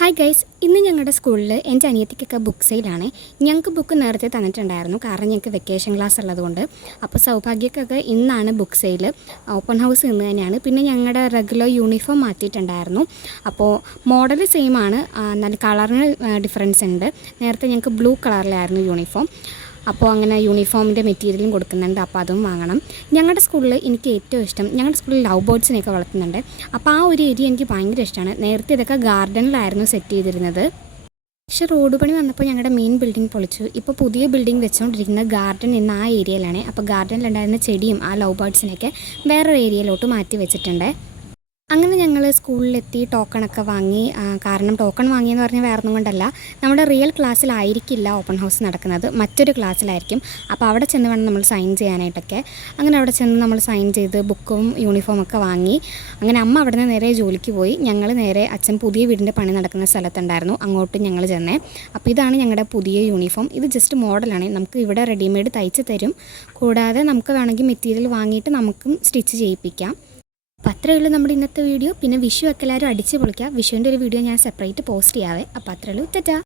Hi guys, ഇന്ന് ഞങ്ങളുടെ സ്കൂളിൽ എൻ്റെ അനിയത്തിക്കൊക്കെ ബുക്ക് സെയിലാണ്. ഞങ്ങൾക്ക് ബുക്ക് നേരത്തെ തന്നിട്ടുണ്ടായിരുന്നു, കാരണം ഞങ്ങൾക്ക് വെക്കേഷൻ ക്ലാസ് ഉള്ളതുകൊണ്ട്. അപ്പോൾ സൗഭാഗ്യക്കൊക്കെ ഇന്നാണ് ബുക്ക് സെയിൽ. ഓപ്പൺ ഹൗസ് ഇന്ന് തന്നെയാണ്. പിന്നെ ഞങ്ങളുടെ റെഗുലർ യൂണിഫോം മാറ്റിയിട്ടുണ്ടായിരുന്നു. അപ്പോൾ മോഡൽ സെയിം ആണ്, നല്ല കളറിന് ഡിഫറൻസ് ഉണ്ട്. നേരത്തെ ഞങ്ങൾക്ക് ബ്ലൂ കളറിലായിരുന്നു യൂണിഫോം. അപ്പോൾ അങ്ങനെ യൂണിഫോമിൻ്റെ മെറ്റീരിയലും കൊടുക്കുന്നുണ്ട്, അപ്പോൾ അതും വാങ്ങണം. ഞങ്ങളുടെ സ്കൂളിൽ എനിക്ക് ഏറ്റവും ഇഷ്ടം, ഞങ്ങളുടെ സ്കൂളിൽ ലവ് ബേർഡ്സിനെയൊക്കെ വളർത്തുന്നുണ്ട്. അപ്പോൾ ആ ഒരു ഏരിയ എനിക്ക് ഭയങ്കര ഇഷ്ടമാണ്. നേരത്തെ ഇതൊക്കെ ഗാർഡനിലായിരുന്നു സെറ്റ് ചെയ്തിരുന്നത്. പക്ഷേ റോഡ് പണി വന്നപ്പോൾ ഞങ്ങളുടെ മെയിൻ ബിൽഡിംഗ് പൊളിച്ചു. ഇപ്പോൾ പുതിയ ബിൽഡിംഗ് വെച്ചുകൊണ്ടിരിക്കുന്ന ഗാർഡൻ എന്ന ആ ഏരിയയിലാണ്. അപ്പോൾ ഗാർഡനിലുണ്ടായിരുന്ന ചെടിയും ആ ലവ് ബേർഡ്സിനെയൊക്കെ വേറൊരു ഏരിയയിലോട്ട് മാറ്റി വെച്ചിട്ടുണ്ട്. അങ്ങനെ ഞങ്ങൾ സ്കൂളിലെത്തി ടോക്കണൊക്കെ വാങ്ങി. കാരണം ടോക്കൺ വാങ്ങിയെന്ന് പറഞ്ഞാൽ വേറെ ഒന്നും കൊണ്ടല്ല, നമ്മുടെ റിയൽ ക്ലാസ്സിലായിരിക്കില്ല ഓപ്പൺ ഹൗസ് നടക്കുന്നത്, മറ്റൊരു ക്ലാസ്സിലായിരിക്കും. അപ്പോൾ അവിടെ ചെന്ന് വേണം നമ്മൾ സൈൻ ചെയ്യാനായിട്ടൊക്കെ. അങ്ങനെ അവിടെ ചെന്ന് നമ്മൾ സൈൻ ചെയ്ത് ബുക്കും യൂണിഫോമൊക്കെ വാങ്ങി. അങ്ങനെ അമ്മ അവിടെ നിന്ന് നേരെ ജോലിക്ക് പോയി. ഞങ്ങൾ നേരെ അച്ഛൻ പുതിയ വീടിൻ്റെ പണി നടക്കുന്ന സ്ഥലത്തുണ്ടായിരുന്നു, അങ്ങോട്ട് ഞങ്ങൾ ചെന്നേ. അപ്പോൾ ഇതാണ് ഞങ്ങളുടെ പുതിയ യൂണിഫോം. ഇത് ജസ്റ്റ് മോഡലാണ്, നമുക്ക് ഇവിടെ റെഡിമെയ്ഡ് തയ്ച്ച് തരും. കൂടാതെ നമുക്ക് വേണമെങ്കിൽ മെറ്റീരിയൽ വാങ്ങിയിട്ട് നമുക്കും സ്റ്റിച്ച് ചെയ്യിപ്പിക്കാം. അപ്പോൾ അത്രയേ ഉള്ളൂ നമ്മുടെ ഇന്നത്തെ വീഡിയോ. പിന്നെ വിഷു ഒക്കെ എല്ലാവരും അടിച്ച് പൊളിക്കുക. വിഷുവിൻ്റെ ഒരു വീഡിയോ ഞാൻ സെപ്പറേറ്റ് പോസ്റ്റ് ചെയ്യാവേ. അപ്പോൾ അത്രയേ ഉള്ളൂ. ടാറ്റാ.